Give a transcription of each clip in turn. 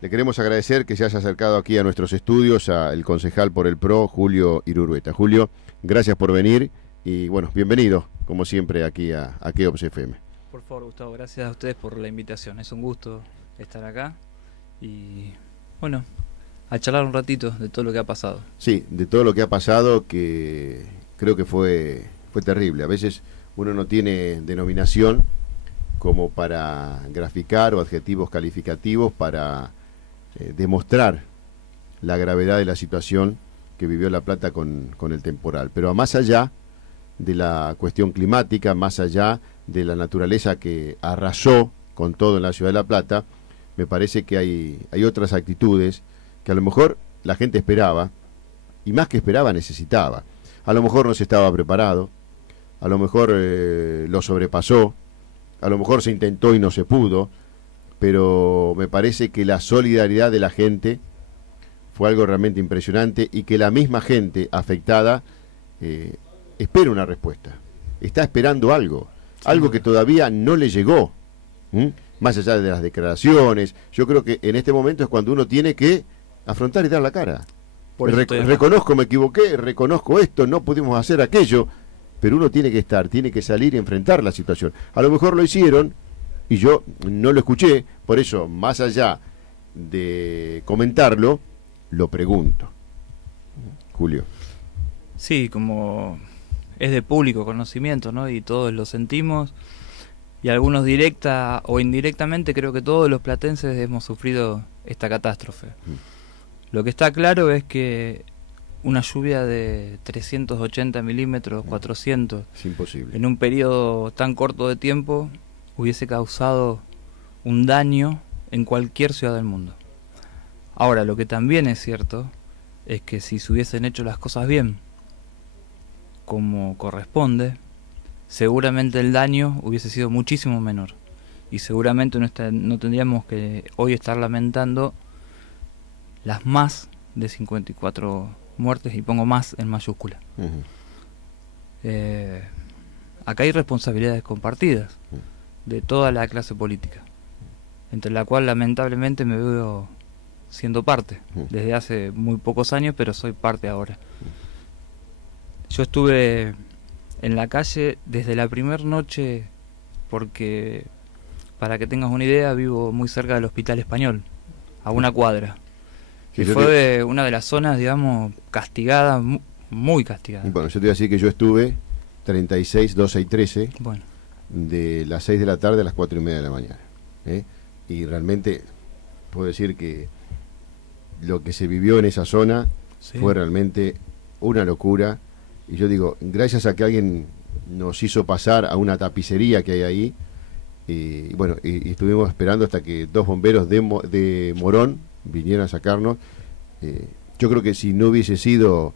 Le queremos agradecer que se haya acercado aquí a nuestros estudios al concejal por el PRO, Julio Irurueta. Julio, gracias por venir y bueno, bienvenido, como siempre, aquí a Keops FM. Por favor, Gustavo, gracias a ustedes por la invitación. Es un gusto estar acá y bueno, a charlar un ratito de todo lo que ha pasado. Sí, de todo lo que ha pasado, que creo que fue terrible. A veces uno no tiene denominación como para graficar o adjetivos calificativos para demostrar la gravedad de la situación que vivió La Plata con el temporal. Pero más allá de la cuestión climática, más allá de la naturaleza que arrasó con todo en la ciudad de La Plata, me parece que hay otras actitudes que a lo mejor la gente esperaba, y más que esperaba, necesitaba. A lo mejor no se estaba preparado, a lo mejor lo sobrepasó, a lo mejor se intentó y no se pudo, pero me parece que la solidaridad de la gente fue algo realmente impresionante y que la misma gente afectada espera una respuesta, está esperando algo, algo que todavía no le llegó, más allá de las declaraciones. Yo creo que en este momento es cuando uno tiene que afrontar y dar la cara. Reconozco, me equivoqué, reconozco esto, no pudimos hacer aquello, pero uno tiene que tiene que salir y enfrentar la situación. A lo mejor lo hicieron y yo no lo escuché, por eso, más allá de comentarlo, lo pregunto. Julio. Sí, como es de público conocimiento, ¿no? Y todos lo sentimos, y algunos directa o indirectamente, creo que todos los platenses hemos sufrido esta catástrofe. Lo que está claro es que una lluvia de 380 milímetros, 400, es imposible, en un periodo tan corto de tiempo, hubiese causado un daño en cualquier ciudad del mundo. Ahora, lo que también es cierto es que si se hubiesen hecho las cosas bien, como corresponde, seguramente el daño hubiese sido muchísimo menor. Y seguramente no tendríamos que hoy estar lamentando las más de 54 muertes, y pongo más en mayúscula. Acá hay responsabilidades compartidas de toda la clase política, entre la cual lamentablemente me veo siendo parte desde hace muy pocos años, pero soy parte ahora. Yo estuve en la calle desde la primera noche, porque, para que tengas una idea, vivo muy cerca del Hospital Español, a una cuadra, que fue una de las zonas, digamos, castigadas, muy castigadas. Bueno, yo te voy a decir que yo estuve 36, 12 y 13, bueno, de las 6 de la tarde a las 4:30 de la mañana, y realmente puedo decir que lo que se vivió en esa zona fue realmente una locura. Y yo digo, gracias a que alguien nos hizo pasar a una tapicería que hay ahí, y bueno, y estuvimos esperando hasta que 2 bomberos de Morón vinieran a sacarnos. Yo creo que si no hubiese sido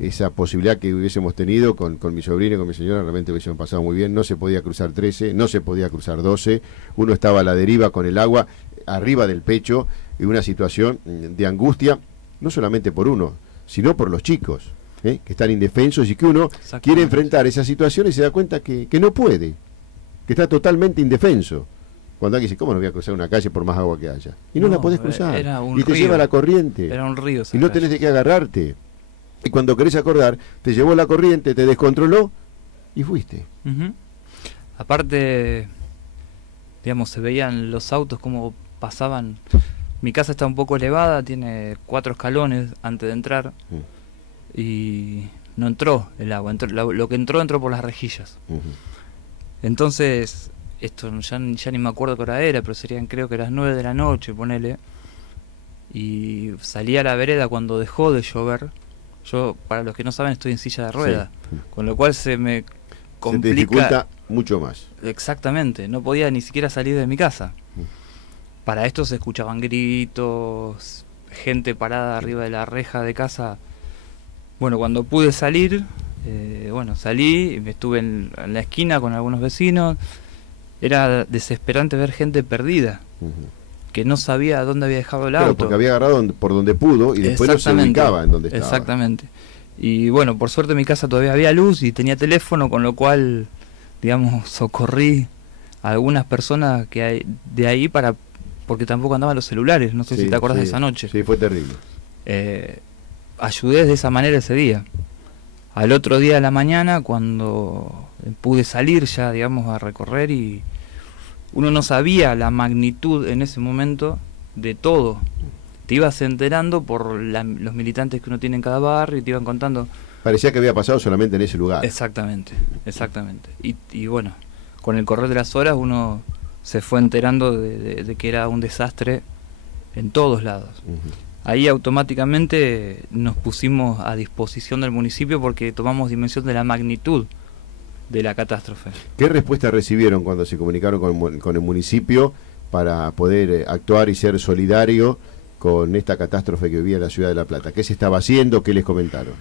esa posibilidad que hubiésemos tenido con mi sobrino y con mi señora, realmente hubiésemos pasado muy bien. No se podía cruzar 13, no se podía cruzar 12, uno estaba a la deriva con el agua arriba del pecho, y una situación de angustia, no solamente por uno, sino por los chicos, que están indefensos, y que uno quiere enfrentar esa situación y se da cuenta que no puede, que está totalmente indefenso. Cuando alguien dice, ¿cómo no voy a cruzar una calle por más agua que haya? Y no la podés cruzar, y te lleva la corriente, era un río, y no tenés de qué agarrarte. Y cuando querés acordar, te llevó la corriente, te descontroló y fuiste. Aparte, digamos, se veían los autos como pasaban. Mi casa está un poco elevada, tiene 4 escalones antes de entrar, y no entró el agua, lo que entró por las rejillas. Entonces, esto ya ni me acuerdo qué hora era, pero serían, creo que las 9 de la noche, ponele, y salí a la vereda cuando dejó de llover. Yo, para los que no saben, estoy en silla de ruedas, con lo cual se me complica. Se te dificulta mucho más. Exactamente, no podía ni siquiera salir de mi casa. Para esto se escuchaban gritos, gente parada arriba de la reja de casa. Bueno, cuando pude salir, salí, me estuve en la esquina con algunos vecinos. Era desesperante ver gente perdida, que no sabía dónde había dejado el auto. Porque había agarrado por donde pudo y después no se ubicaba en donde estaba. Exactamente. Y bueno, por suerte en mi casa todavía había luz y tenía teléfono, con lo cual, digamos, socorrí a algunas personas que hay de ahí para porque tampoco andaban los celulares, no sé si te acordás de esa noche. Sí, fue terrible. Ayudé de esa manera ese día. Al otro día de la mañana, cuando pude salir ya, digamos, a recorrer, y uno no sabía la magnitud en ese momento de todo. Te ibas enterando por los militantes que uno tiene en cada barrio y te iban contando. Parecía que había pasado solamente en ese lugar. Exactamente, exactamente. Y bueno, con el correr de las horas uno se fue enterando de que era un desastre en todos lados. Ahí automáticamente nos pusimos a disposición del municipio porque tomamos dimensión de la magnitud de la catástrofe. ¿Qué respuesta recibieron cuando se comunicaron con el municipio para poder actuar y ser solidario con esta catástrofe que vivía la ciudad de La Plata? ¿Qué se estaba haciendo? ¿Qué les comentaron?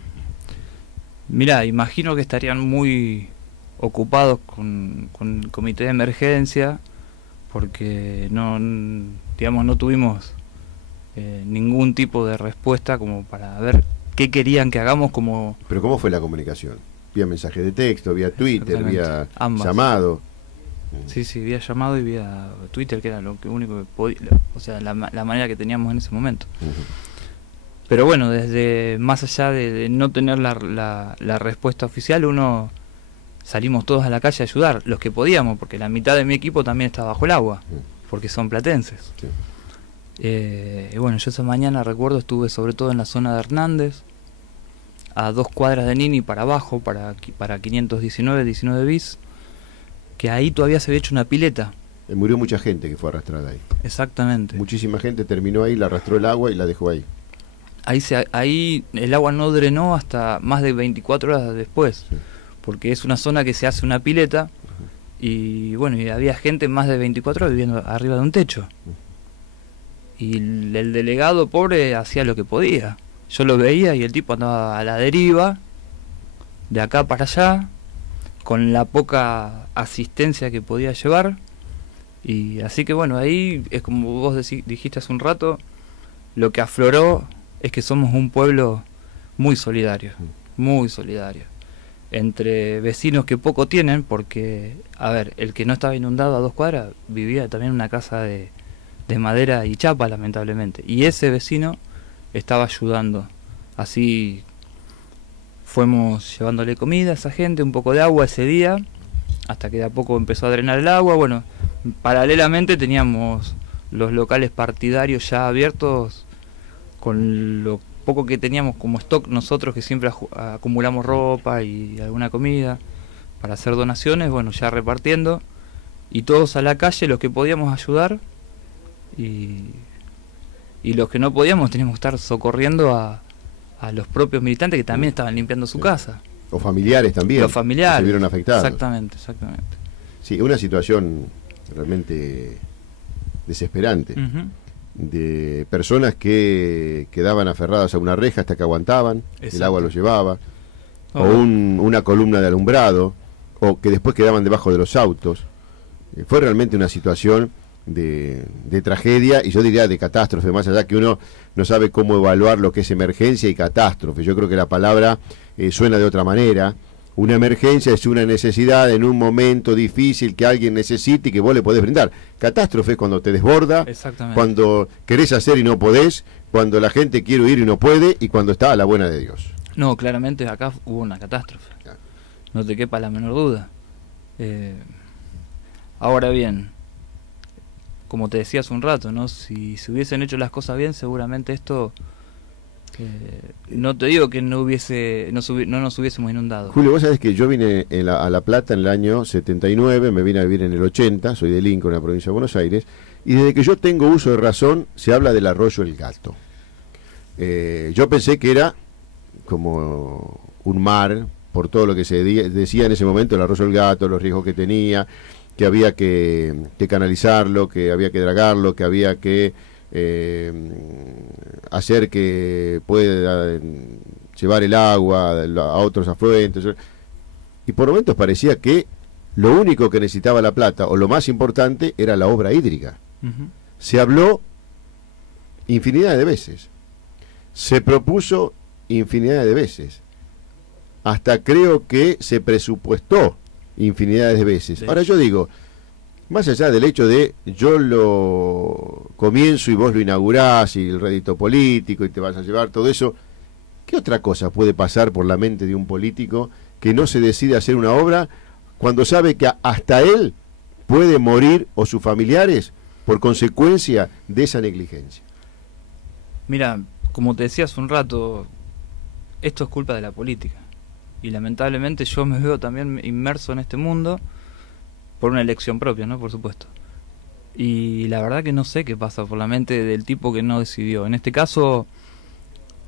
Mirá, imagino que estarían muy ocupados con el comité de emergencia, porque no tuvimos ningún tipo de respuesta como para ver qué querían que hagamos como... ¿Pero cómo fue la comunicación? ¿Vía mensaje de texto, vía Twitter, vía ambas. Llamado? Sí, vía llamado y vía Twitter, que era lo único que podía, o sea, la manera que teníamos en ese momento. Pero bueno, desde más allá de no tener la respuesta oficial, salimos todos a la calle a ayudar, los que podíamos, porque la mitad de mi equipo también está bajo el agua, porque son platenses. Sí. Y bueno, yo esa mañana recuerdo estuve sobre todo en la zona de Hernández, a 2 cuadras de Nini para abajo, para 519 bis, que ahí todavía se había hecho una pileta. Murió mucha gente que fue arrastrada ahí. Exactamente. Muchísima gente terminó ahí, la arrastró el agua y la dejó ahí. Ahí el agua no drenó hasta más de 24 horas después, sí, porque es una zona que se hace una pileta, y bueno, y había gente más de 24 horas viviendo arriba de un techo. Y el delegado pobre hacía lo que podía. Yo lo veía y el tipo andaba a la deriva, de acá para allá, con la poca asistencia que podía llevar. Y así que bueno, ahí es como vos dijiste hace un rato, lo que afloró es que somos un pueblo muy solidario, muy solidario. Entre vecinos que poco tienen, porque, a ver, el que no estaba inundado a 2 cuadras vivía también en una casa de madera y chapa, lamentablemente. Y ese vecino estaba ayudando. Así fuimos llevándole comida a esa gente, un poco de agua ese día, hasta que de a poco empezó a drenar el agua. Bueno, paralelamente teníamos los locales partidarios ya abiertos, con lo poco que teníamos como stock nosotros, que siempre acumulamos ropa y alguna comida para hacer donaciones, bueno, ya repartiendo, y todos a la calle, los que podíamos ayudar, y los que no podíamos teníamos que estar socorriendo a los propios militantes que también estaban limpiando su casa. O familiares también. Los familiares. Que se vieron afectados. Exactamente. Sí, una situación realmente desesperante. De personas que quedaban aferradas a una reja hasta que aguantaban, el agua los llevaba, o una columna de alumbrado, o que después quedaban debajo de los autos. Fue realmente una situación de tragedia, y yo diría de catástrofe, más allá que uno no sabe cómo evaluar lo que es emergencia y catástrofe. Yo creo que la palabra suena de otra manera. Una emergencia es una necesidad en un momento difícil que alguien necesite y que vos le podés brindar. Catástrofe es cuando te desborda, cuando querés hacer y no podés, cuando la gente quiere huir y no puede, y cuando está a la buena de Dios. No, claramente acá hubo una catástrofe, no te quepa la menor duda. Ahora bien, como te decía hace un rato, ¿no? Si se hubiesen hecho las cosas bien, seguramente esto... no te digo que no nos hubiésemos inundado. Julio, vos sabés que yo vine a La Plata en el año 79, me vine a vivir en el 80, soy de Lincoln, en la provincia de Buenos Aires, y desde que yo tengo uso de razón se habla del arroyo El Gato. Yo pensé que era como un mar, por todo lo que se decía en ese momento, el arroyo El Gato, los riesgos que tenía, que había que canalizarlo, que había que dragarlo, que había que hacer que pueda llevar el agua a otros afluentes, y por momentos parecía que lo único que necesitaba La Plata, o lo más importante, era la obra hídrica. Se habló infinidad de veces, se propuso infinidad de veces, hasta creo que se presupuestó infinidad de veces. Ahora yo digo, más allá del hecho de yo lo comienzo y vos lo inaugurás y el rédito político y te vas a llevar todo eso. ¿Qué otra cosa puede pasar por la mente de un político que no se decide hacer una obra cuando sabe que hasta él puede morir o sus familiares por consecuencia de esa negligencia? Mira, como te decía hace un rato, esto es culpa de la política. Y lamentablemente yo me veo también inmerso en este mundo por una elección propia, ¿no? Por supuesto. Y la verdad que no sé qué pasa por la mente del tipo que no decidió. En este caso,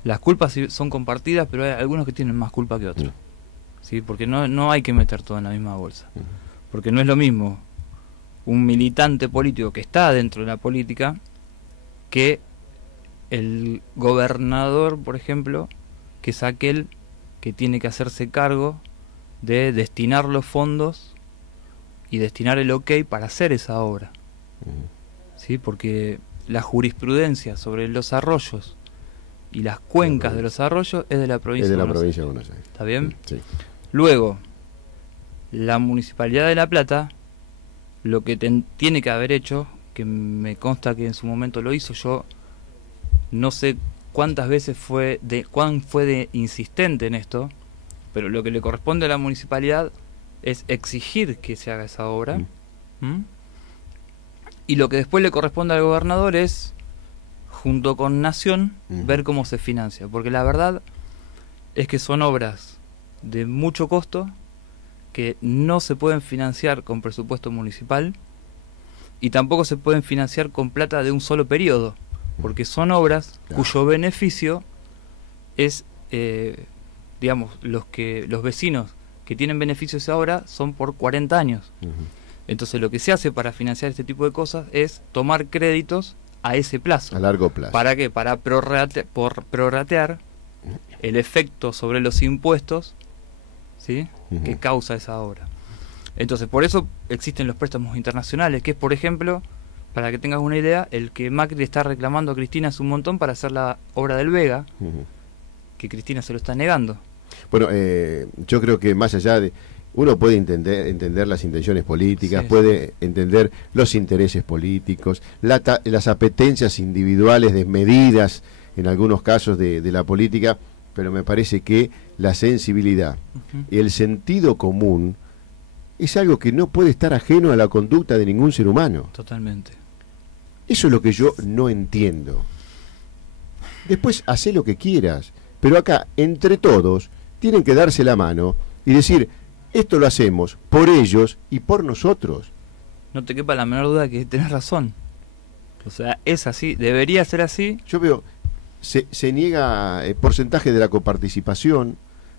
las culpas son compartidas, pero hay algunos que tienen más culpa que otros. ¿Sí? Porque no hay que meter todo en la misma bolsa. Porque no es lo mismo un militante político que está dentro de la política que el gobernador, por ejemplo, que es aquel que tiene que hacerse cargo de destinar los fondos y destinar el ok para hacer esa obra. ¿Sí? Porque la jurisprudencia sobre los arroyos y las cuencas de los arroyos es de la provincia de Buenos Aires. ¿Está bien? Sí. Luego, la Municipalidad de La Plata, lo que tiene que haber hecho, que me consta que en su momento lo hizo, yo no sé cuántas veces fue de insistente en esto, pero lo que le corresponde a la municipalidad es exigir que se haga esa obra. Y lo que después le corresponde al gobernador es, junto con Nación, ver cómo se financia. Porque la verdad es que son obras de mucho costo, que no se pueden financiar con presupuesto municipal, y tampoco se pueden financiar con plata de un solo periodo, porque son obras cuyo beneficio es, digamos, los vecinos que tienen beneficio de esa obra son por 40 años. Entonces lo que se hace para financiar este tipo de cosas es tomar créditos a ese plazo. A largo plazo. ¿Para qué? Para prorratear el efecto sobre los impuestos, ¿sí? Que causa esa obra. Entonces por eso existen los préstamos internacionales, que es, por ejemplo, para que tengas una idea, el que Macri está reclamando a Cristina hace un montón para hacer la obra del Vega, que Cristina se lo está negando. Bueno, yo creo que más allá de... Uno puede entender las intenciones políticas, puede entender los intereses políticos, las apetencias individuales desmedidas, en algunos casos, de la política, pero me parece que la sensibilidad y el sentido común es algo que no puede estar ajeno a la conducta de ningún ser humano. Totalmente. Eso es lo que yo no entiendo. Después, hacé lo que quieras, pero acá, entre todos, tienen que darse la mano y decir, esto lo hacemos por ellos y por nosotros. No te quepa la menor duda que tenés razón. O sea, es así, debería ser así. Yo veo, se niega el porcentaje de la coparticipación,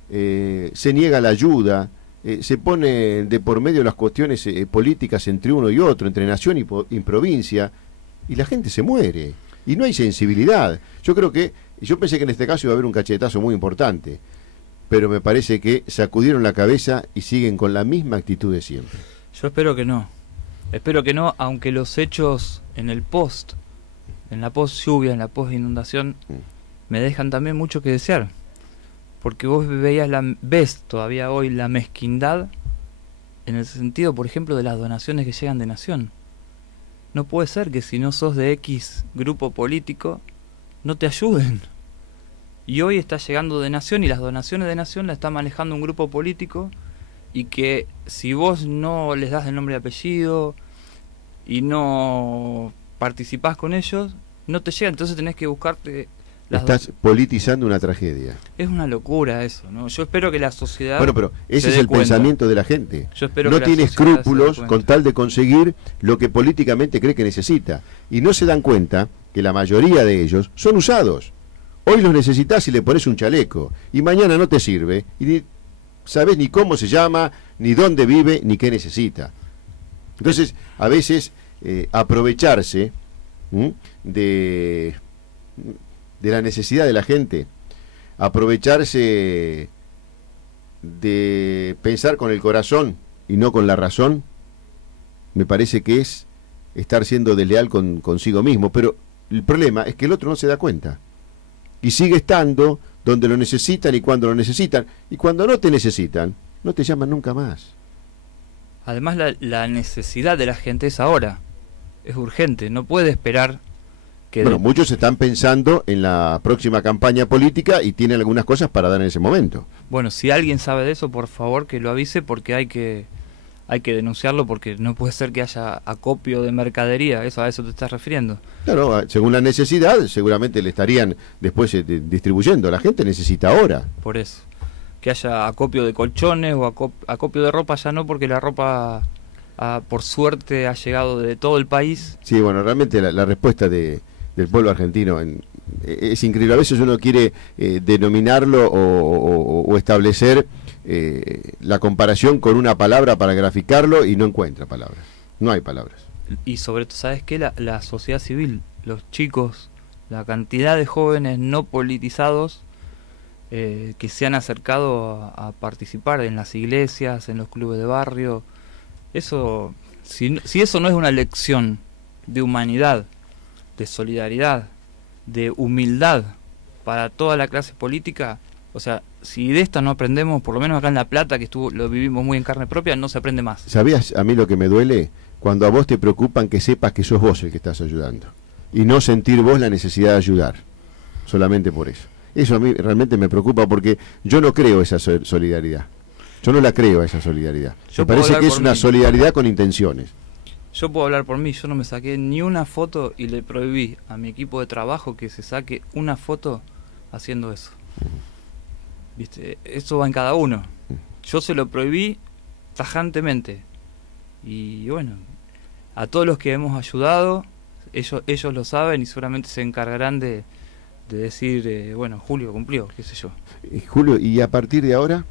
se niega la ayuda, se pone de por medio las cuestiones políticas entre uno y otro, entre nación y provincia, y la gente se muere. Y no hay sensibilidad. Yo pensé que en este caso iba a haber un cachetazo muy importante, pero me parece que sacudieron la cabeza y siguen con la misma actitud de siempre. Yo espero que no. Espero que no, aunque los hechos en la post lluvia, en la post inundación, me dejan también mucho que desear. Porque vos ves todavía hoy la mezquindad en el sentido, por ejemplo, de las donaciones que llegan de Nación. No puede ser que si no sos de X grupo político, no te ayuden. Y hoy está llegando de Nación, y las donaciones de Nación las está manejando un grupo político, y que si vos no les das el nombre y apellido y no participás con ellos, no te llega. Entonces tenés que buscarte... Estás politizando una tragedia. Es una locura eso, ¿no? Yo espero que la sociedad... Bueno, pero ese es el pensamiento de la gente. Yo espero no que tiene escrúpulos con tal de conseguir lo que políticamente cree que necesita. Y no se dan cuenta que la mayoría de ellos son usados. Hoy los necesitas y le pones un chaleco, y mañana no te sirve, y ni sabes ni cómo se llama, ni dónde vive, ni qué necesita. Entonces, a veces, aprovecharse de la necesidad de la gente, aprovecharse de pensar con el corazón y no con la razón, me parece que es estar siendo desleal consigo mismo. Pero el problema es que el otro no se da cuenta. Y sigue estando donde lo necesitan y cuando lo necesitan. Y cuando no te necesitan, no te llaman nunca más. Además, la necesidad de la gente es ahora. Es urgente. No puede esperar Bueno, muchos están pensando en la próxima campaña política y tienen algunas cosas para dar en ese momento. Bueno, si alguien sabe de eso, por favor que lo avise, porque hay que denunciarlo, porque no puede ser que haya acopio de mercadería. ¿A eso te estás refiriendo? Claro, según la necesidad, seguramente le estarían después distribuyendo. La gente necesita ahora. Por eso. Que haya acopio de colchones o acopio de ropa, ya no, porque la ropa, por suerte, ha llegado de todo el país. Sí, bueno, realmente la respuesta del pueblo argentino es increíble. A veces uno quiere denominarlo o establecer la comparación con una palabra para graficarlo y no encuentra palabras. No hay palabras. Y sobre todo, ¿sabes qué? La sociedad civil, los chicos, la cantidad de jóvenes no politizados que se han acercado a participar en las iglesias, en los clubes de barrio. Eso, si eso no es una lección de humanidad, de solidaridad, de humildad para toda la clase política, o sea, si de esta no aprendemos, por lo menos acá en La Plata, que lo vivimos muy en carne propia, no se aprende más. ¿Sabías a mí lo que me duele? Cuando a vos te preocupan que sepas que sos vos el que estás ayudando y no sentir vos la necesidad de ayudar, solamente por eso. Eso a mí realmente me preocupa, porque yo no creo esa solidaridad. Yo no la creo, esa solidaridad. Me parece que es una solidaridad con intenciones. Yo puedo hablar por mí, yo no me saqué ni una foto y le prohibí a mi equipo de trabajo que se saque una foto haciendo eso. ¿Viste? Eso va en cada uno. Yo se lo prohibí tajantemente. Y bueno, a todos los que hemos ayudado, ellos lo saben y seguramente se encargarán de decir, bueno, Julio cumplió, qué sé yo. Julio, ¿y a partir de ahora?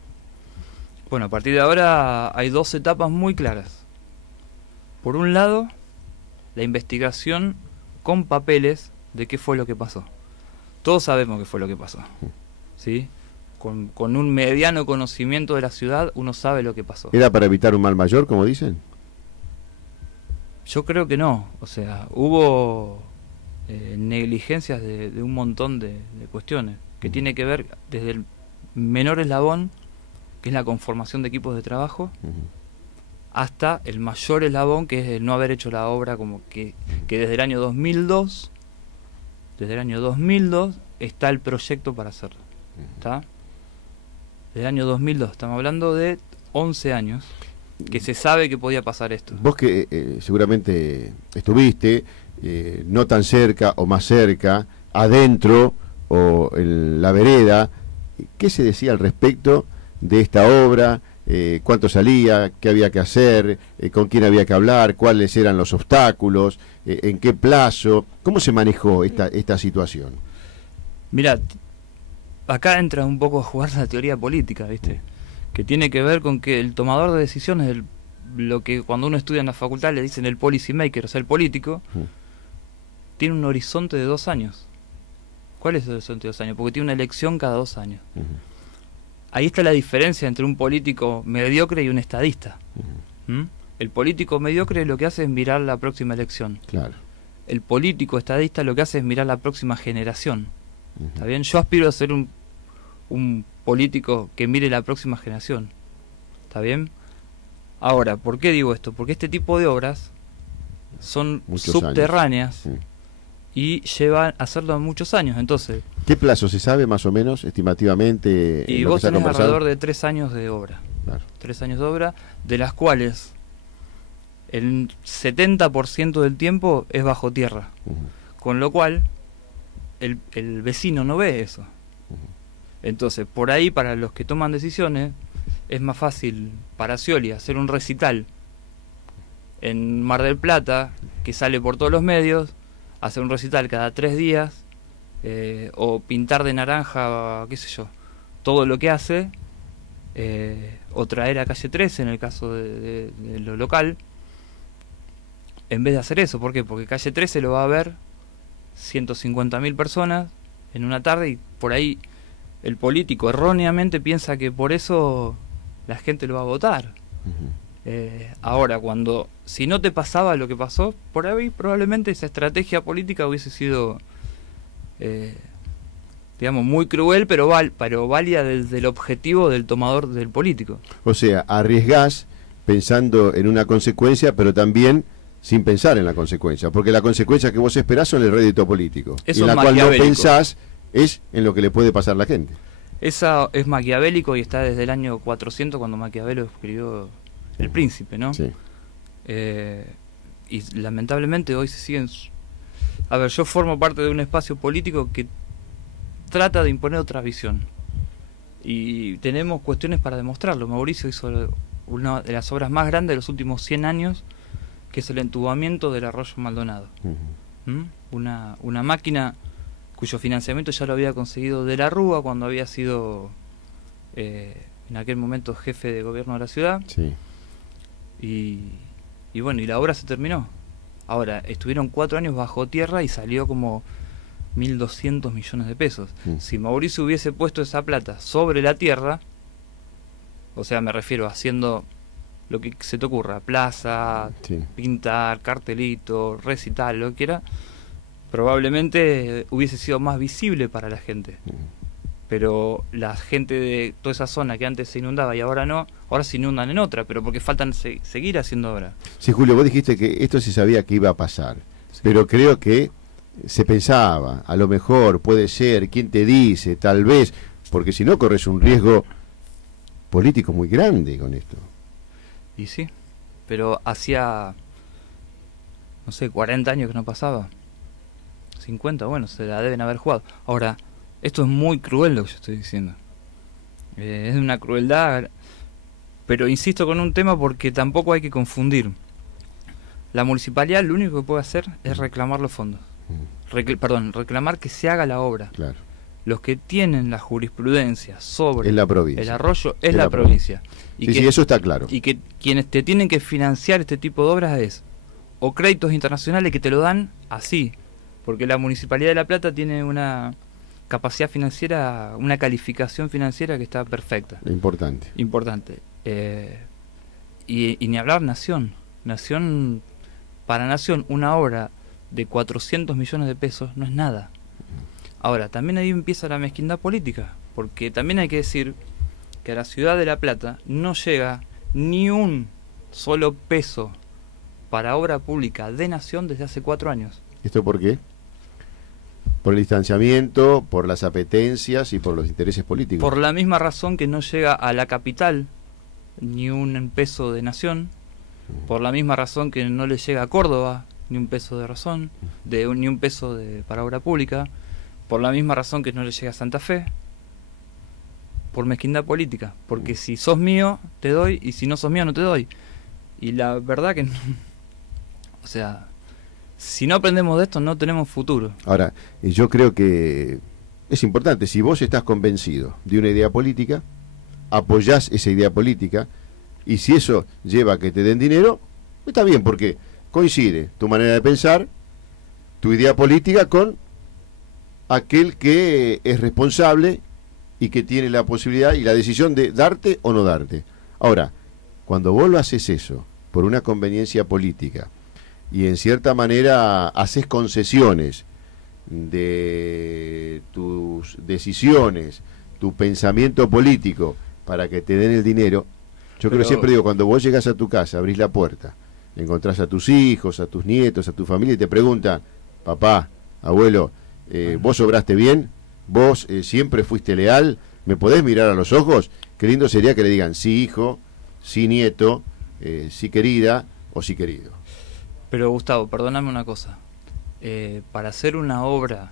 Bueno, a partir de ahora hay dos etapas muy claras. Por un lado, la investigación con papeles de qué fue lo que pasó. Todos sabemos qué fue lo que pasó, ¿sí? Con un mediano conocimiento de la ciudad, uno sabe lo que pasó. ¿Era para evitar un mal mayor, como dicen? Yo creo que no. O sea, hubo negligencias de un montón de cuestiones, que tiene que ver desde el menor eslabón, que es la conformación de equipos de trabajo, hasta el mayor eslabón, que es el no haber hecho la obra, como que desde el año 2002 está el proyecto para hacerlo. ¿Está? Desde el año 2002, estamos hablando de 11 años, que se sabe que podía pasar esto. Vos que seguramente estuviste, no tan cerca o más cerca, adentro o en la vereda, ¿qué se decía al respecto de esta obra? ¿Cuánto salía? ¿Qué había que hacer? ¿Con quién había que hablar? ¿Cuáles eran los obstáculos? ¿En qué plazo? ¿Cómo se manejó esta situación? Mira, acá entra un poco a jugar la teoría política, ¿viste? Que tiene que ver con que el tomador de decisiones, lo que cuando uno estudia en la facultad le dicen el policy maker, o sea, el político, tiene un horizonte de 2 años. ¿Cuál es el horizonte de 2 años? Porque tiene una elección cada 2 años. Ahí está la diferencia entre un político mediocre y un estadista. El político mediocre lo que hace es mirar la próxima elección. Claro. El político estadista lo que hace es mirar la próxima generación. ¿Está bien? Yo aspiro a ser un político que mire la próxima generación. ¿Está bien? Ahora, ¿por qué digo esto? Porque este tipo de obras son muchos subterráneas y llevan a hacerlo muchos años. Entonces, ¿qué plazo se sabe más o menos, estimativamente? Y vos tenés alrededor de 3 años de obra. Claro. 3 años de obra, de las cuales el 70% del tiempo es bajo tierra. Con lo cual, el vecino no ve eso. Entonces, por ahí, para los que toman decisiones, es más fácil para Scioli hacer un recital en Mar del Plata, que sale por todos los medios, hacer un recital cada 3 días, o pintar de naranja, qué sé yo, todo lo que hace, o traer a Calle 13 en el caso de lo local, en vez de hacer eso. ¿Por qué? Porque Calle 13 lo va a ver 150.000 personas en una tarde, y por ahí el político erróneamente piensa que por eso la gente lo va a votar. Ahora, si no te pasaba lo que pasó, por ahí probablemente esa estrategia política hubiese sido, digamos, muy cruel, pero válida desde el objetivo del tomador del político. O sea, arriesgás pensando en una consecuencia, pero también sin pensar en la consecuencia, porque la consecuencia que vos esperás son el rédito político, Eso y en la es cual no maquiavélico. pensás es en lo que le puede pasar a la gente. Esa es maquiavélico y está desde el año 400 cuando Maquiavelo escribió El Príncipe, ¿no? Sí. Y lamentablemente hoy se siguen... A ver, yo formo parte de un espacio político que trata de imponer otra visión. Y tenemos cuestiones para demostrarlo. Mauricio hizo una de las obras más grandes de los últimos 100 años, que es el entubamiento del arroyo Maldonado. Una máquina cuyo financiamiento ya lo había conseguido de la Rúa cuando había sido en aquel momento jefe de gobierno de la ciudad. Sí. Y bueno, y la obra se terminó. Ahora, estuvieron 4 años bajo tierra y salió como 1.200 millones de pesos. Si Mauricio hubiese puesto esa plata sobre la tierra, o sea, me refiero haciendo lo que se te ocurra, plaza, Sí. pintar, cartelito, recital, lo que quiera, probablemente hubiese sido más visible para la gente. Pero la gente de toda esa zona que antes se inundaba y ahora no, ahora se inundan en otra, pero porque faltan seguir haciendo obra. Sí, Julio, vos dijiste que esto se sabía que iba a pasar, Sí. pero creo que se pensaba, a lo mejor, puede ser, quién te dice, tal vez, porque si no corres un riesgo político muy grande con esto. Y sí, pero hacía, no sé, 40 años que no pasaba. 50, bueno, se la deben haber jugado. Ahora, esto es muy cruel lo que yo estoy diciendo. Es una crueldad, pero insisto con un tema porque tampoco hay que confundir. La municipalidad lo único que puede hacer es reclamar los fondos. Reclamar que se haga la obra. Claro. Los que tienen la jurisprudencia sobre Es la provincia. el arroyo es la provincia. Y Sí, que, sí, eso está claro. y que quienes te tienen que financiar este tipo de obras es o créditos internacionales que te lo dan así, porque la Municipalidad de La Plata tiene una capacidad financiera, una calificación financiera que está perfecta. Importante. Importante. Y ni hablar Nación. Para Nación, una obra de 400 millones de pesos no es nada. Ahora, también ahí empieza la mezquindad política, porque también hay que decir que a la ciudad de La Plata no llega ni un solo peso para obra pública de Nación desde hace 4 años. ¿Esto por qué? Por el distanciamiento, por las apetencias y por los intereses políticos. Por la misma razón que no llega a la capital ni un peso de Nación, por la misma razón que no le llega a Córdoba ni un peso de razón, ni un peso para obra pública, por la misma razón que no le llega a Santa Fe, por mezquindad política, porque si sos mío te doy y si no sos mío no te doy. Y la verdad que o sea, si no aprendemos de esto no tenemos futuro. Ahora, yo creo que es importante, si vos estás convencido de una idea política, apoyás esa idea política, y si eso lleva a que te den dinero, está bien, porque coincide tu manera de pensar, tu idea política con aquel que es responsable y que tiene la posibilidad y la decisión de darte o no darte. Ahora, cuando vos lo haces eso por una conveniencia política y en cierta manera haces concesiones de tus decisiones, tu pensamiento político para que te den el dinero, yo creo que siempre digo, cuando vos llegas a tu casa, abrís la puerta, encontrás a tus hijos, a tus nietos, a tu familia y te preguntan, papá, abuelo, vos obraste bien, vos siempre fuiste leal, ¿me podés mirar a los ojos? Qué lindo sería que le digan sí hijo, sí nieto, sí querida o sí querido. Pero Gustavo, perdóname una cosa, para hacer una obra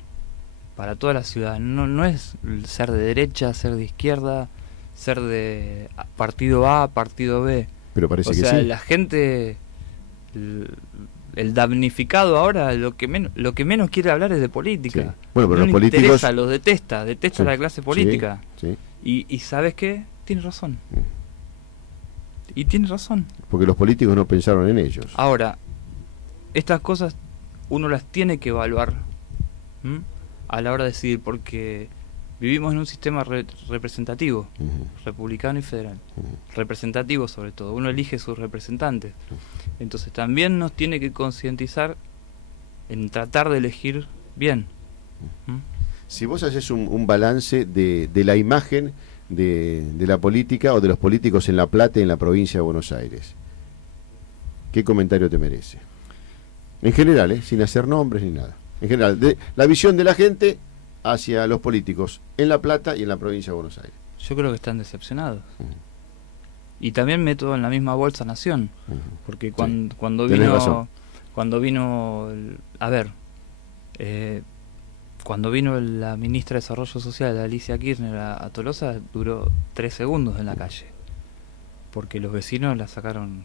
para toda la ciudad no es ser de derecha, ser de izquierda, ser de partido A, partido B. Pero parece o que sea, sí. la gente, el damnificado ahora lo que menos quiere hablar es de política. Sí. Bueno, pero no los le políticos interesa, los detesta sí, la clase política. Sí, Y ¿sabes qué? Tiene razón. Y tiene razón. porque los políticos no pensaron en ellos. Ahora, estas cosas uno las tiene que evaluar a la hora de decidir, porque vivimos en un sistema representativo, republicano y federal, representativo sobre todo, uno elige sus representantes, entonces también nos tiene que concientizar en tratar de elegir bien. Si vos haces un balance de la imagen de la política o de los políticos en La Plata y en la provincia de Buenos Aires, ¿qué comentario te merece? En general, sin hacer nombres ni nada. En general, la visión de la gente hacia los políticos en La Plata y en la provincia de Buenos Aires. Yo creo que están decepcionados. Y también meto en la misma bolsa Nación, porque cuando vino la ministra de Desarrollo Social, Alicia Kirchner, a Tolosa, duró 3 segundos en la calle, porque los vecinos la sacaron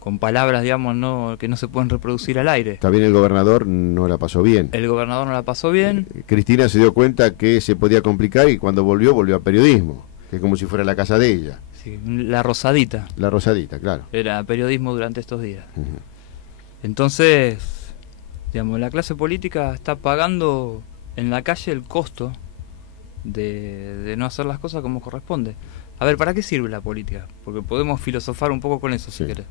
con palabras, digamos, que no se pueden reproducir al aire. También el gobernador no la pasó bien. El gobernador no la pasó bien. Cristina se dio cuenta que se podía complicar y cuando volvió a periodismo, que es como si fuera la casa de ella. Sí, la Rosadita. La Rosadita, claro. Era periodismo durante estos días. Entonces, digamos, la clase política está pagando en la calle el costo de no hacer las cosas como corresponde. A ver, ¿para qué sirve la política? Porque podemos filosofar un poco con eso, si querés.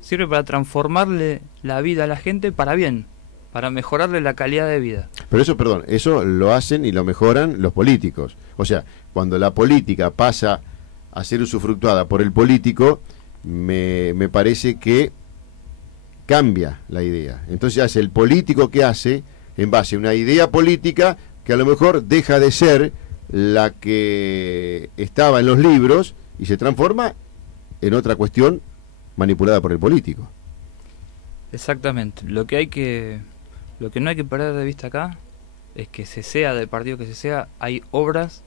Sirve para transformarle la vida a la gente para bien, para mejorarle la calidad de vida. Pero eso lo hacen y lo mejoran los políticos. O sea, cuando la política pasa a ser usufructuada por el político, me parece que cambia la idea. Entonces hace el político que hace en base a una idea política que a lo mejor deja de ser la que estaba en los libros y se transforma en otra cuestión manipulada por el político. Exactamente. Lo que no hay que perder de vista acá es que se sea del partido que se sea, hay obras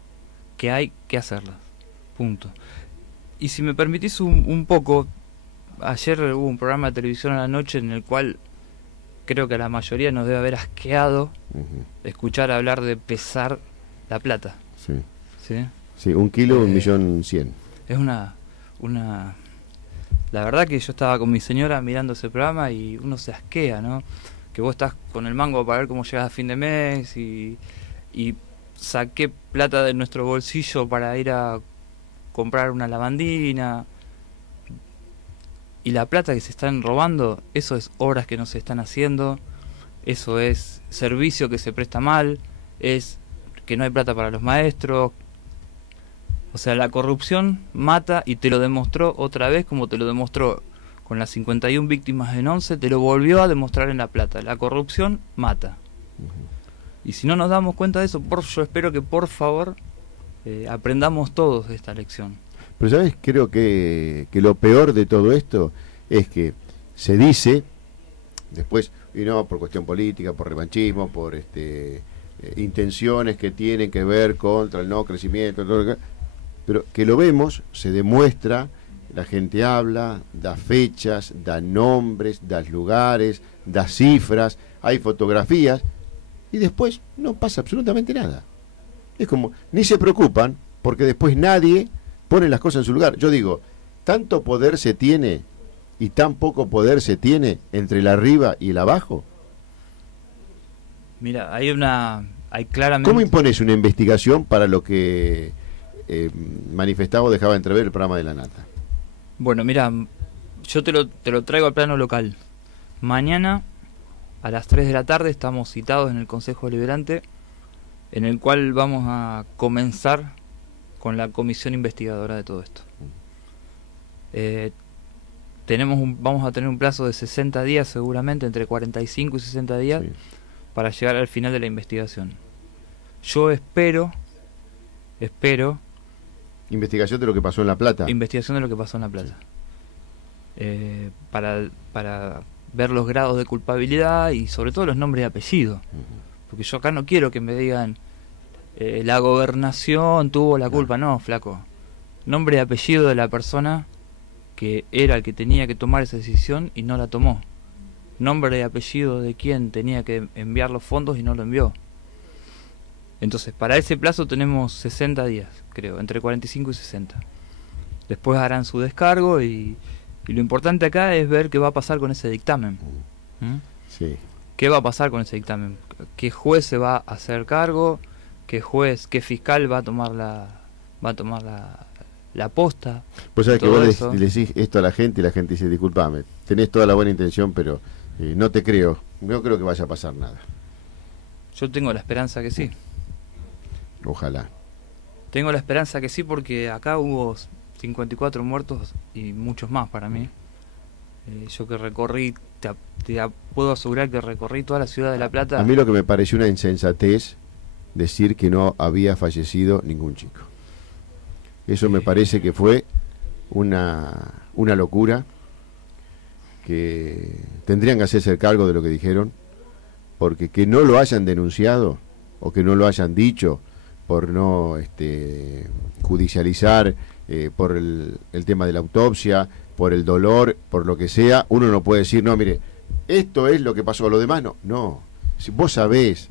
que hay que hacerlas. Punto. Y si me permitís un poco, ayer hubo un programa de televisión a la noche en el cual creo que a la mayoría nos debe haber asqueado escuchar hablar de pesar la plata. Sí. ¿Sí? Sí, 1 kilo, 1.100.000. Es una... La verdad que yo estaba con mi señora mirando ese programa y uno se asquea, ¿no? Que vos estás con el mango para ver cómo llegas a fin de mes y saqué plata de nuestro bolsillo para ir a comprar una lavandina. Y la plata que se están robando, eso es obras que no se están haciendo, eso es servicio que se presta mal, es que no hay plata para los maestros. O sea, la corrupción mata y te lo demostró otra vez, como te lo demostró con las 51 víctimas en 11, te lo volvió a demostrar en La Plata. La corrupción mata. Y si no nos damos cuenta de eso, yo espero que por favor aprendamos todos de esta lección. Pero ¿sabes? Creo que lo peor de todo esto es que se dice, después, y no por cuestión política, por revanchismo, por intenciones que tienen que ver contra el no crecimiento, todo, pero que lo vemos, se demuestra, la gente habla, da fechas, da nombres, da lugares, da cifras, hay fotografías, y después no pasa absolutamente nada. Es como, ni se preocupan, porque después nadie pone las cosas en su lugar. Yo digo, tanto poder se tiene y tan poco poder se tiene entre el arriba y el abajo. Mira, hay claramente... ¿Cómo impones una investigación para lo que manifestaba o dejaba entrever el programa de La Nata? Bueno, mira, yo te lo traigo al plano local. Mañana a las 3 de la tarde estamos citados en el Consejo Deliberante, en el cual vamos a comenzar con la comisión investigadora de todo esto. Vamos a tener un plazo de 60 días seguramente, entre 45 y 60 días, para llegar al final de la investigación. Yo espero... Investigación de lo que pasó en La Plata. Investigación de lo que pasó en La Plata. Para ver los grados de culpabilidad y sobre todo los nombres y apellidos. Porque yo acá no quiero que me digan la gobernación tuvo la culpa. No, flaco. Nombre y apellido de la persona que era el que tenía que tomar esa decisión y no la tomó. Nombre y apellido de quien tenía que enviar los fondos y no lo envió. Entonces, para ese plazo tenemos 60 días, creo, entre 45 y 60. Después harán su descargo y lo importante acá es ver qué va a pasar con ese dictamen. Sí. ¿Qué va a pasar con ese dictamen? ¿Qué juez se va a hacer cargo? ¿Qué fiscal va a tomar la posta? Pues sabes que vos le decís esto a la gente y la gente dice, disculpame, tenés toda la buena intención, pero no te creo, no creo que vaya a pasar nada. Yo tengo la esperanza que sí. Ojalá. Tengo la esperanza que sí, porque acá hubo 54 muertos y muchos más para mí. Yo que recorrí, puedo asegurar que recorrí toda la ciudad de La Plata. A mí lo que me pareció una insensatez decir que no había fallecido ningún chico. Eso me parece que fue una locura, que tendrían que hacerse cargo de lo que dijeron, porque que no lo hayan denunciado o que no lo hayan dicho por no judicializar, por el tema de la autopsia, por el dolor, por lo que sea, uno no puede decir, no, mire, esto es lo que pasó, lo demás no. No, si vos sabés,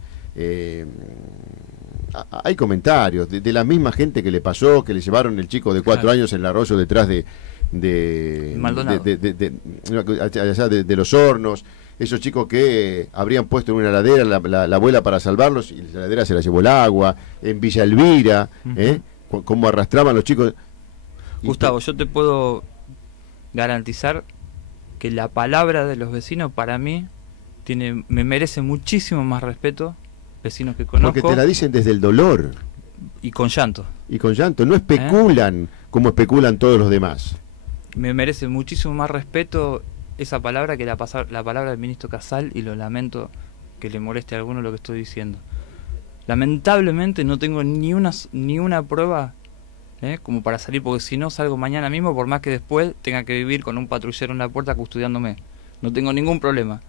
hay comentarios de la misma gente que le pasó, que le llevaron el chico de 4 años en el arroyo detrás de Maldonado, de los hornos, esos chicos que habrían puesto en una ladera la abuela para salvarlos y la ladera se la llevó el agua, en Villa Elvira, cómo arrastraban los chicos. Gustavo, yo te puedo garantizar que la palabra de los vecinos para mí me merece muchísimo más respeto, vecinos que conozco. Porque te la dicen desde el dolor. Y con llanto. Y con llanto, no especulan como especulan todos los demás. Me merece muchísimo más respeto esa palabra que la palabra del ministro Casal, y lo lamento que le moleste a alguno lo que estoy diciendo. Lamentablemente no tengo ni una prueba como para salir, porque si no salgo mañana mismo, por más que después tenga que vivir con un patrullero en la puerta custodiándome. No tengo ningún problema.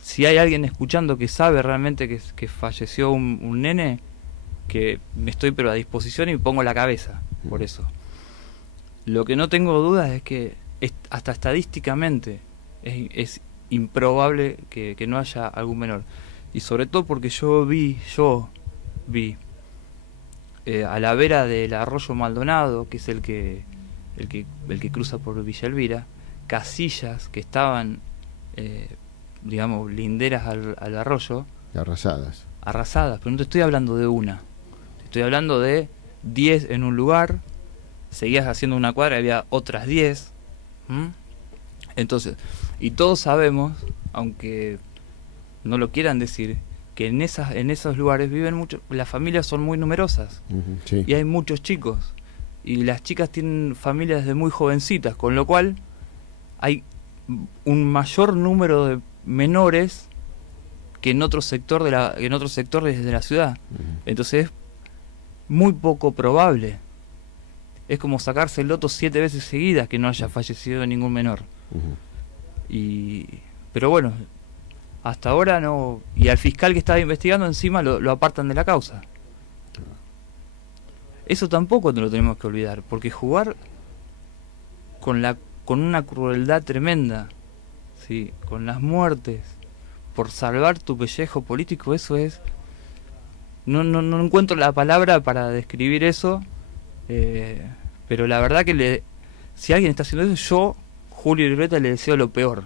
Si hay alguien escuchando que sabe realmente que falleció un nene, que me estoy pero a disposición y pongo la cabeza por eso. Lo que no tengo dudas es que hasta estadísticamente es improbable que no haya algún menor. Y sobre todo porque yo vi a la vera del arroyo Maldonado, que es el que cruza por Villa Elvira, casillas que estaban digamos linderas al arroyo, arrasadas, pero no te estoy hablando de una, te estoy hablando de 10 en un lugar, seguías haciendo una cuadra y había otras 10. Entonces, y todos sabemos, aunque no lo quieran decir, que en esos lugares viven muchos, las familias son muy numerosas, sí. Y hay muchos chicos, y las chicas tienen familias desde muy jovencitas, con lo cual hay un mayor número de menores que en otro sector de la ciudad. Entonces es muy poco probable. Es como sacarse el loto 7 veces seguidas que no haya fallecido ningún menor. Pero bueno, hasta ahora no. Y al fiscal que estaba investigando encima lo apartan de la causa. Eso tampoco no lo tenemos que olvidar, porque jugar con una crueldad tremenda, ¿sí? Con las muertes, por salvar tu pellejo político, eso es... No encuentro la palabra para describir eso, pero la verdad que si alguien está haciendo eso, yo, Julio Libreta, le deseo lo peor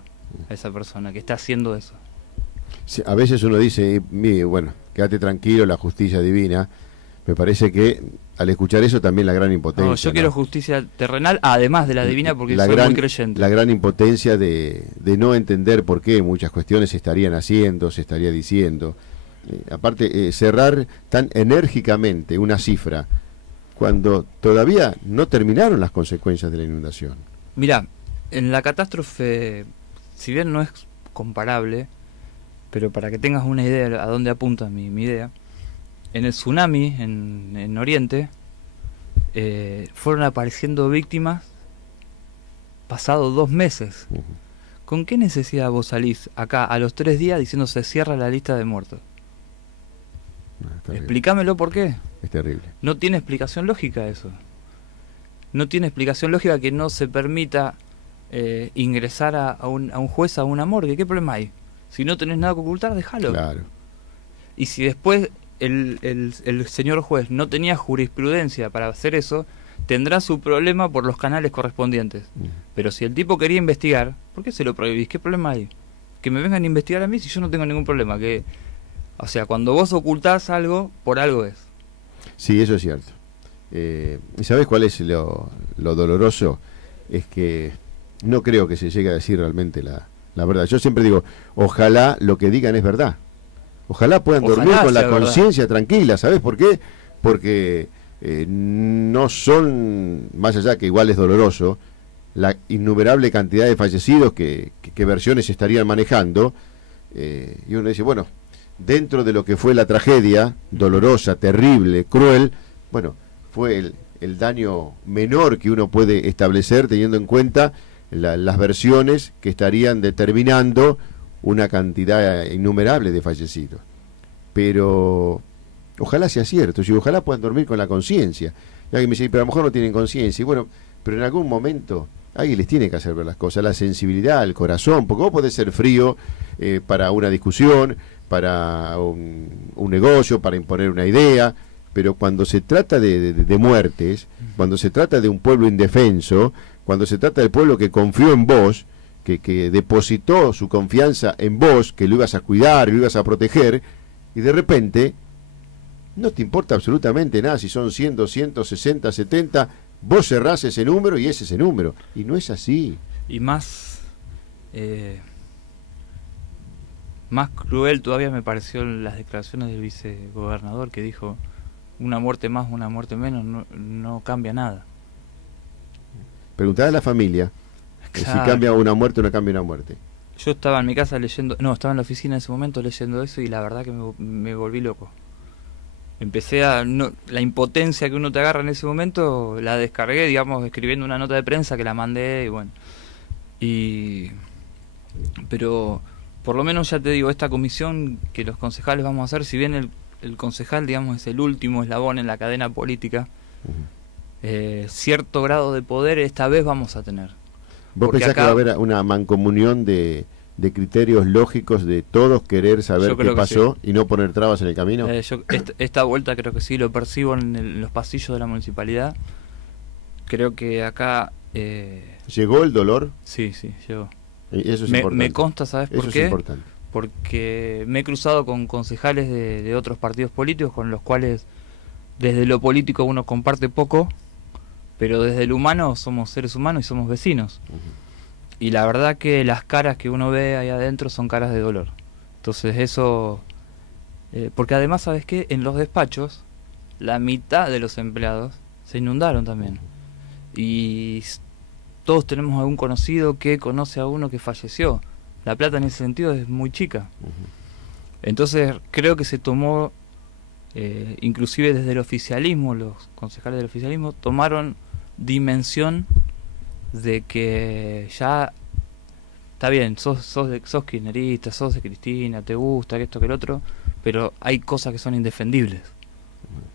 a esa persona que está haciendo eso. Sí, a veces uno dice, bueno, quédate tranquilo, la justicia divina. Me parece que al escuchar eso también la gran impotencia. No, yo quiero justicia terrenal, además de la divina, porque soy muy creyente. La gran impotencia de no entender por qué muchas cuestiones se estarían haciendo, se estaría diciendo. Aparte, cerrar tan enérgicamente una cifra cuando todavía no terminaron las consecuencias de la inundación. Mirá, en la catástrofe, si bien no es comparable, pero para que tengas una idea a dónde apunta mi idea, en el tsunami en Oriente fueron apareciendo víctimas pasados 2 meses. ¿Con qué necesidad vos salís acá a los 3 días diciendo se cierra la lista de muertos? Explícamelo por qué. Es terrible. No tiene explicación lógica eso. No tiene explicación lógica que no se permita ingresar a un juez a una morgue. ¿Qué problema hay? Si no tenés nada que ocultar, déjalo. Claro. Y si después el señor juez no tenía jurisprudencia para hacer eso, tendrá su problema por los canales correspondientes. Pero si el tipo quería investigar, ¿por qué se lo prohibís? ¿Qué problema hay? Que me vengan a investigar a mí si yo no tengo ningún problema. O sea, cuando vos ocultás algo, por algo es. Sí, eso es cierto. ¿Y sabés cuál es lo doloroso? Es que no creo que se llegue a decir realmente la verdad. Yo siempre digo, ojalá lo que digan es verdad. Ojalá puedan dormir con la conciencia tranquila. ¿Sabés por qué? Porque no son, más allá que igual es doloroso, la innumerable cantidad de fallecidos que versiones estarían manejando, y uno dice, bueno, dentro de lo que fue la tragedia, dolorosa, terrible, cruel, bueno, fue el daño menor que uno puede establecer teniendo en cuenta las versiones que estarían determinando una cantidad innumerable de fallecidos. Pero ojalá sea cierto, y ojalá puedan dormir con la conciencia. Y alguien me dice, pero a lo mejor no tienen conciencia, y bueno, pero en algún momento alguien les tiene que hacer ver las cosas, la sensibilidad, el corazón, porque vos podés ser frío para una discusión, para un negocio, para imponer una idea, pero cuando se trata de muertes, cuando se trata de un pueblo indefenso, cuando se trata del pueblo que confió en vos, que depositó su confianza en vos, que lo ibas a cuidar, lo ibas a proteger, y de repente no te importa absolutamente nada si son 100, 200, 60, 70, vos cerrás ese número y es ese número, y no es así. Y más cruel todavía me pareció las declaraciones del vicegobernador, que dijo: una muerte más, una muerte menos, no cambia nada. Preguntad a la familia, claro, si cambia una muerte o no cambia una muerte. Yo estaba en mi casa leyendo, no, estaba en la oficina en ese momento leyendo eso, y la verdad que me volví loco. Empecé la impotencia que uno te agarra en ese momento, la descargué, digamos, escribiendo una nota de prensa que la mandé, y bueno. Pero por lo menos ya te digo, esta comisión que los concejales vamos a hacer, si bien el concejal, digamos, es el último eslabón en la cadena política, cierto grado de poder esta vez vamos a tener. ¿Vos pensás que va a haber una mancomunión de criterios lógicos de todos querer saber qué pasó, sí, y no poner trabas en el camino? Esta vuelta creo que sí, lo percibo en los pasillos de la municipalidad. Creo que acá... ¿Llegó el dolor? Sí, llegó. Y eso es importante. Me consta, ¿sabes por qué? Es importante. Porque me he cruzado con concejales de otros partidos políticos con los cuales desde lo político uno comparte poco, pero desde lo humano somos seres humanos y somos vecinos. Y la verdad que las caras que uno ve ahí adentro son caras de dolor. Entonces eso... porque además, ¿sabes qué? En los despachos, la mitad de los empleados se inundaron también. Y todos tenemos algún conocido que conoce a uno que falleció. La Plata en ese sentido es muy chica. Entonces creo que se tomó, inclusive desde el oficialismo, los concejales del oficialismo tomaron dimensión de que ya está bien, sos kirchnerista, sos de Cristina, te gusta que esto que el otro, pero hay cosas que son indefendibles.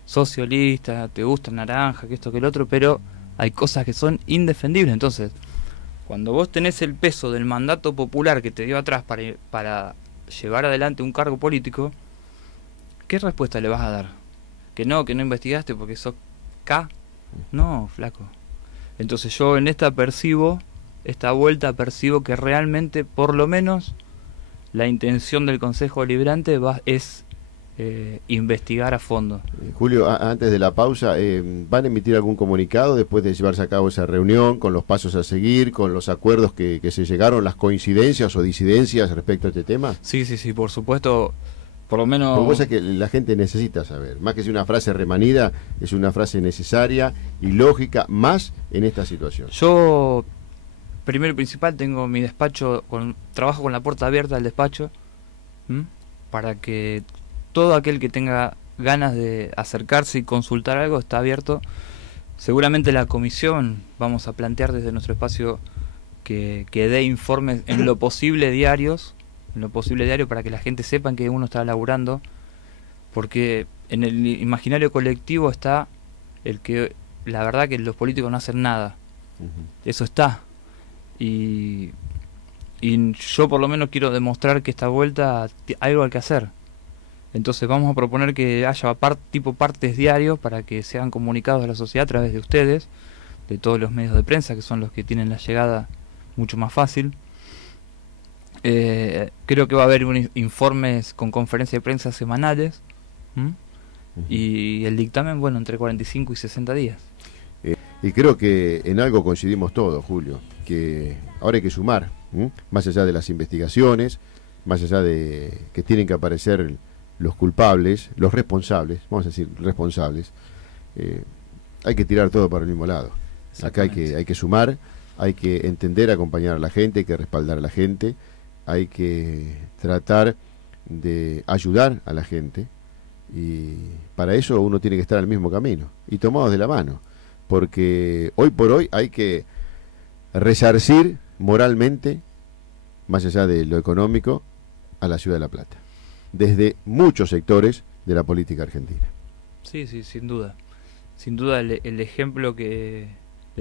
Socialista, te gusta naranja, que esto que el otro, pero hay cosas que son indefendibles. Entonces, cuando vos tenés el peso del mandato popular que te dio atrás para llevar adelante un cargo político, ¿qué respuesta le vas a dar? Que no investigaste porque sos K. No, flaco. Entonces yo en esta vuelta percibo que realmente, por lo menos, la intención del Consejo Deliberante es investigar a fondo. Julio, antes de la pausa, ¿van a emitir algún comunicado después de llevarse a cabo esa reunión, con los pasos a seguir, con los acuerdos que se llegaron, las coincidencias o disidencias respecto a este tema? Sí, por supuesto. Por lo menos... Porque cosa que la gente necesita saber, más que si una frase remanida, es una frase necesaria y lógica, más en esta situación. Yo, primero y principal, tengo mi despacho, trabajo con la puerta abierta del despacho, para que todo aquel que tenga ganas de acercarse y consultar algo está abierto. Seguramente la comisión vamos a plantear desde nuestro espacio que dé informes en lo posible diarios, para que la gente sepa que uno está laburando, porque en el imaginario colectivo está el que la verdad que los políticos no hacen nada. Eso está, y yo por lo menos quiero demostrar que esta vuelta algo hay que hacer. Entonces vamos a proponer que haya tipo partes diarios para que sean comunicados a la sociedad a través de ustedes, de todos los medios de prensa, que son los que tienen la llegada mucho más fácil. Creo que va a haber informes con conferencias de prensa semanales, y el dictamen, bueno, entre 45 y 60 días. Y creo que en algo coincidimos todos, Julio, que ahora hay que sumar, más allá de las investigaciones, más allá de que tienen que aparecer los culpables, los responsables, vamos a decir responsables, hay que tirar todo para el mismo lado. Acá hay que sumar, hay que entender, acompañar a la gente, hay que respaldar a la gente, hay que tratar de ayudar a la gente, y para eso uno tiene que estar en el mismo camino y tomados de la mano, porque hoy por hoy hay que resarcir moralmente, más allá de lo económico, a la ciudad de La Plata, desde muchos sectores de la política argentina. Sí, sí, sin duda. Sin duda el ejemplo de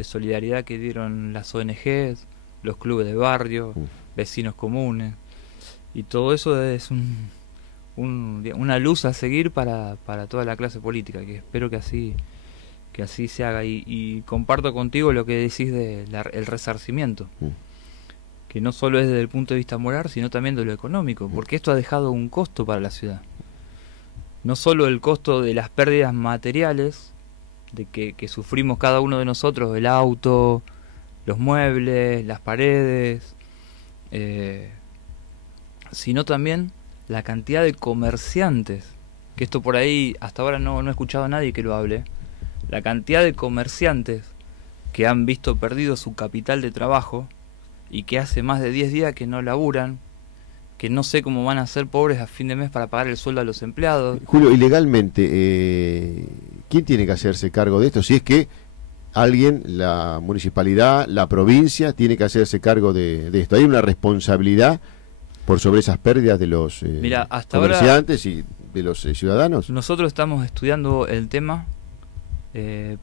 solidaridad que dieron las ONGs, los clubes de barrio, vecinos comunes, y todo eso es una luz a seguir para toda la clase política, que espero que así se haga. Y comparto contigo lo que decís el resarcimiento, que no solo es desde el punto de vista moral, sino también de lo económico, porque esto ha dejado un costo para la ciudad. No solo el costo de las pérdidas materiales de que sufrimos cada uno de nosotros, el auto, los muebles, las paredes, sino también la cantidad de comerciantes, que esto por ahí hasta ahora no he escuchado a nadie que lo hable, la cantidad de comerciantes que han visto perdido su capital de trabajo y que hace más de 10 días que no laburan, que no sé cómo van a ser pobres a fin de mes para pagar el sueldo a los empleados. Julio, y legalmente, ¿quién tiene que hacerse cargo de esto? Si es que alguien, la municipalidad, la provincia, tiene que hacerse cargo de esto. ¿Hay una responsabilidad por sobre esas pérdidas de los comerciantes y de los ciudadanos? Nosotros estamos estudiando el tema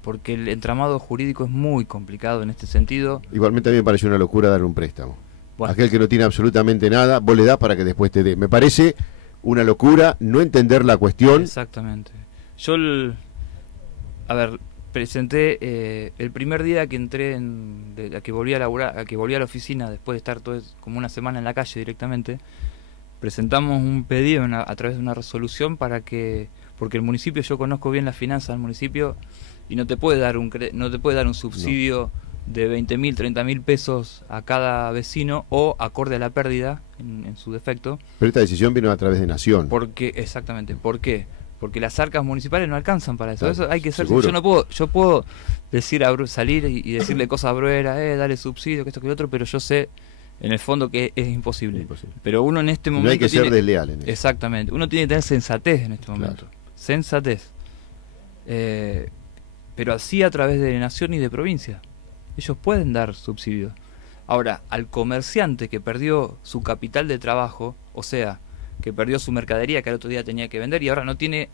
porque el entramado jurídico es muy complicado en este sentido. Igualmente a mí me pareció una locura dar un préstamo. Bueno. Aquel que no tiene absolutamente nada, vos le das para que después te dé. Me parece una locura no entender la cuestión. Exactamente. Yo, presenté el primer día que entré, a que volví a laburar, a que volví a la oficina, después de estar como una semana en la calle directamente, presentamos un pedido a través de una resolución porque el municipio, yo conozco bien las finanzas del municipio y no te puede dar un subsidio de 20.000, 30.000 pesos a cada vecino o acorde a la pérdida en su defecto. Pero esta decisión vino a través de Nación. Exactamente. ¿Por qué? Porque las arcas municipales no alcanzan para eso. Claro, Eso hay que ser. seguro. Yo puedo decir salir y decirle cosas a Bruera, dale subsidio, que esto que lo otro, pero yo sé en el fondo que es imposible. Pero uno en este momento no hay que ser desleal en eso. Exactamente. Uno tiene que tener sensatez en este momento. Claro. Sensatez. Pero así a través de Nación y de provincia. Ellos pueden dar subsidios. Ahora, al comerciante que perdió su capital de trabajo, o sea, que perdió su mercadería que al otro día tenía que vender y ahora no tiene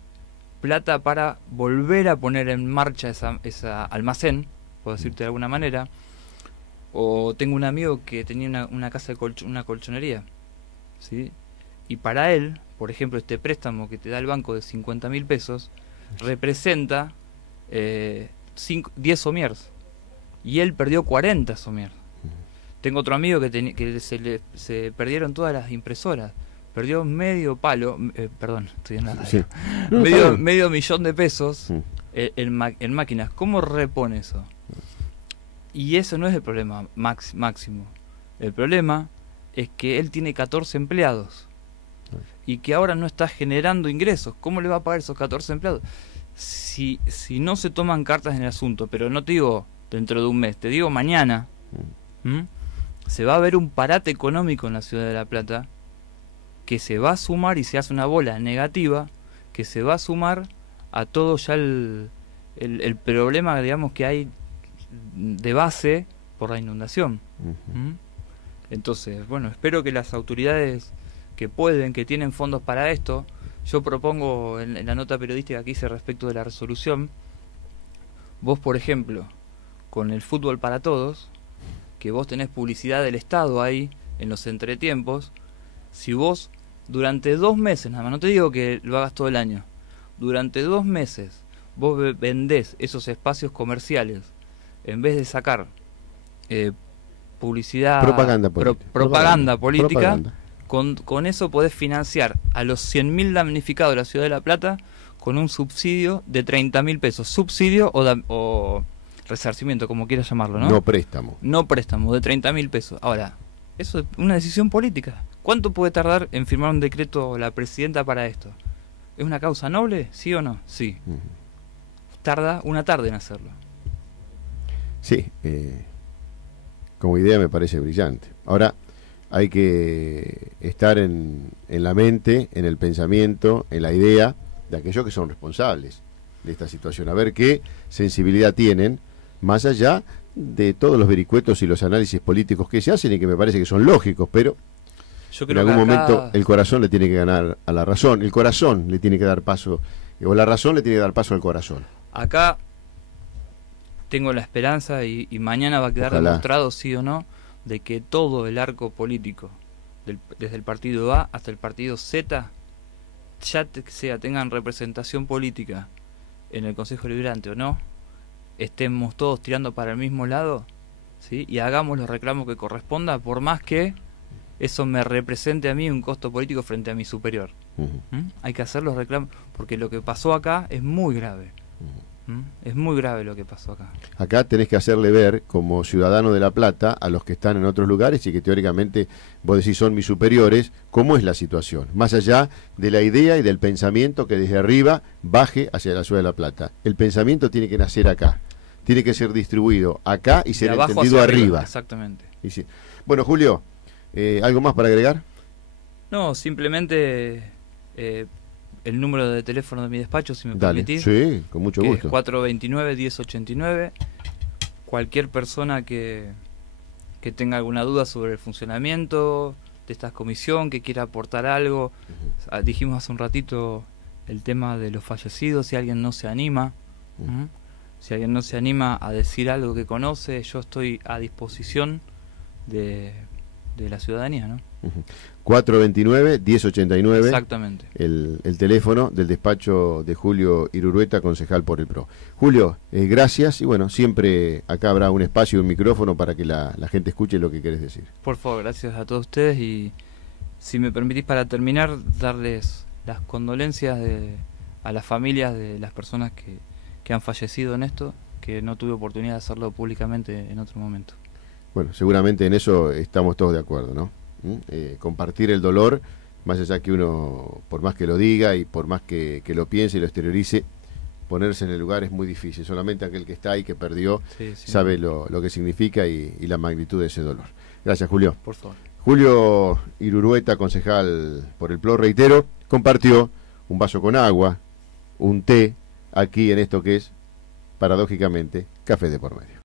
plata para volver a poner en marcha esa almacén, puedo decirte de alguna manera, o tengo un amigo que tenía una casa una colchonería, ¿sí? Y para él, por ejemplo, este préstamo que te da el banco de 50.000 pesos representa 10 somiers. Y él perdió 40 somiers. Tengo otro amigo que se perdieron todas las impresoras. Perdió medio palo, perdón, estoy en la radio. Sí. Medio millón de pesos en máquinas. ¿Cómo repone eso? Y eso no es el problema máximo. El problema es que él tiene 14 empleados y que ahora no está generando ingresos. ¿Cómo le va a pagar esos 14 empleados? Si no se toman cartas en el asunto, pero no te digo dentro de un mes, te digo mañana, se va a ver un parate económico en la ciudad de La Plata que se va a sumar y se hace una bola negativa que se va a sumar a todo ya el problema, digamos, que hay de base por la inundación. Entonces, bueno, espero que las autoridades que tienen fondos para esto, yo propongo en la nota periodística que hice respecto de la resolución, vos, por ejemplo, con el fútbol para todos, que vos tenés publicidad del Estado ahí, en los entretiempos, si vos durante 2 meses, nada más, no te digo que lo hagas todo el año, durante 2 meses vos vendés esos espacios comerciales, en vez de sacar publicidad, propaganda política, con eso podés financiar a los 100.000 damnificados de la ciudad de La Plata con un subsidio de 30.000 pesos, subsidio o resarcimiento, como quieras llamarlo, ¿no? No préstamo, de 30.000 pesos. Ahora, eso es una decisión política. ¿Cuánto puede tardar en firmar un decreto la presidenta para esto? ¿Es una causa noble? ¿Sí o no? Sí. Tarda una tarde en hacerlo. Sí. Como idea me parece brillante. Ahora, hay que estar en la mente, en el pensamiento, en la idea de aquellos que son responsables de esta situación. A ver qué sensibilidad tienen, más allá de todos los vericuetos y los análisis políticos que se hacen y que me parece que son lógicos, pero Yo en creo algún que acá, momento el corazón le tiene que ganar a la razón, el corazón le tiene que dar paso, o la razón le tiene que dar paso al corazón. acá tengo la esperanza y mañana va a quedar Ojalá. demostrado, sí o no, de que todo el arco político, desde el partido A hasta el partido Z, tengan representación política en el Consejo Deliberante o no, estemos todos tirando para el mismo lado, ¿sí? Y hagamos los reclamos que corresponda, por más que eso me represente a mí un costo político frente a mi superior. Hay que hacer los reclamos, porque lo que pasó acá es muy grave. Es muy grave lo que pasó acá. Acá tenés que hacerle ver, como ciudadano de La Plata, a los que están en otros lugares y que teóricamente vos decís son mis superiores, cómo es la situación, más allá de la idea y del pensamiento que desde arriba baje hacia la ciudad de La Plata. El pensamiento tiene que nacer acá, tiene que ser distribuido acá y ser entendido arriba. Exactamente. Y sí. Bueno, Julio, ¿algo más para agregar? No, simplemente el número de teléfono de mi despacho, si me Dale. permitís. Sí, con mucho que gusto. es 429-1089. Cualquier persona que tenga alguna duda sobre el funcionamiento de esta comisión, que quiera aportar algo. Dijimos hace un ratito el tema de los fallecidos, si alguien no se anima. Si alguien no se anima a decir algo que conoce, yo estoy a disposición de la ciudadanía, ¿no? 429-1089. Exactamente. El teléfono del despacho de Julio Irurueta, concejal por el PRO. Julio, gracias y bueno, siempre acá habrá un espacio, un micrófono para que la gente escuche lo que querés decir. Por favor, gracias a todos ustedes y si me permitís para terminar, darles las condolencias a las familias de las personas que han fallecido en esto, que no tuve oportunidad de hacerlo públicamente en otro momento. Bueno, seguramente en eso estamos todos de acuerdo, ¿no? Compartir el dolor, más allá que uno, por más que lo diga y por más que lo piense y lo exteriorice, ponerse en el lugar es muy difícil. Solamente aquel que está ahí, que perdió, sí. sabe lo que significa y la magnitud de ese dolor. Gracias, Julio. Por favor. Julio Irurueta, concejal por el PRO, reitero, compartió un vaso con agua, un té, aquí en esto que es, paradójicamente, café de por medio.